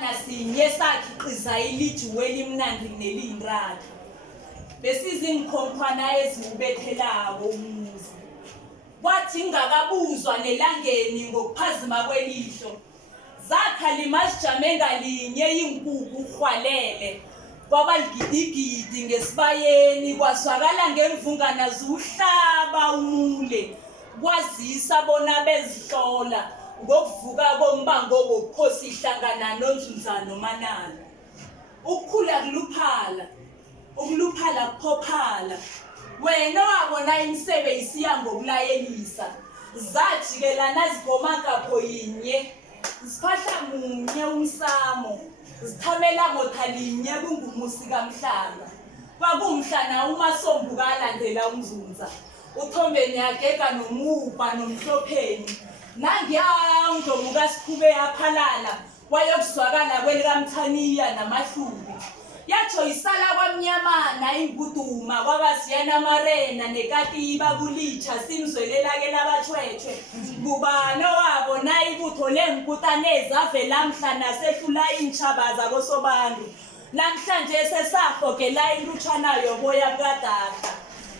Isikhwana sinye sakhiqiza ilijuwe elimnandi neliyinratha. Besizingkhonkhwana eziwubethelako umuzi. Kwathi ngakabuzwa nelangeni ngokuphazima kwelihlo. Zakhalima sijame ngalinye inkukhu urhwalele. Kwaba ligidigidi ngesibayeni kwazwakala ngemvungana ziwuhlaba umule. Kwazisa bona bezihlola ngokuvuka kombango wokukhosi ihlangana nonzunzana nomanala. Ukukhula kuluphala, ukuluphala kuphophala. Wena wabona imisebe isiya ngokulayelisa. Zajikelana zigoma kapho yinye. Ziphahla munye umsamo. Zithamela ngothalinye kungumusi kamhlanga. Kwakumhlana umasombu kalandela umzunza. Uthombeni yagega nomuba nomhlopheni. Nangiya uNdlovu kaSikhube yaphalala wayokuzwakala kwelikaMthaniya namahlubi. Yatsho isala kwamnyamana inguduma kwabasiyana amarena nekatiba kulitsha simzwelela ke labachwechwe. Ngubani owabona ibutho lenkutane zavela mhla nasehlula intshabaza kosobantu. Namhlanje sesahogela ilutshana yoboya bukadada.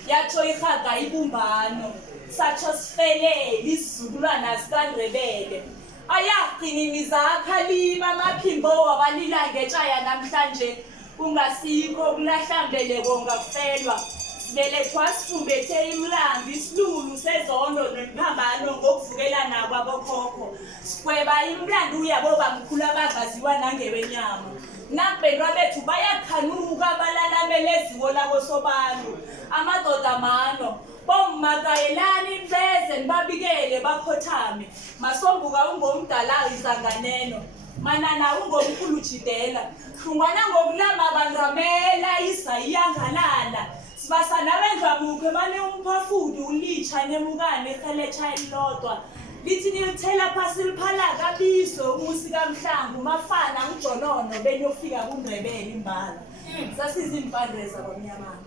Yatsho ihaga ibumbano. Satsho sifele isizukulwana sikaNdebele. Ayaqininiza akhalima amaphimbo wabalila ngetshaya namhlanje. Kungasikho kulahlambeleko ngakufelwa. Sibelethwa sifumbethe imlambi isilulu sezondo nemiphambano ngokuvukelana kwabokhokho. Sikweba imlando uyabobamkhulu abavaziwa nangebenyama. Nakubelwa bethu bayakhanuka balalamele eziko lakosobantu. Amadoda mano bommakayelani beze nibabikele bakhothame. Masombuka ungomdala izanganeno. Manana ungomkhulu Jidela. Hlungwana ngokulama bandramela isayiyangalala. Sibasana bendlabuke bane umphafudu ulitsha nemukane ekhelecha elilodwa. Lithi nilithela phasi liphala kabizo umusi kaMhlangu mafana uJonono beniyofika kuNdebele imbala. Sasizimpandreza kwamnyamana.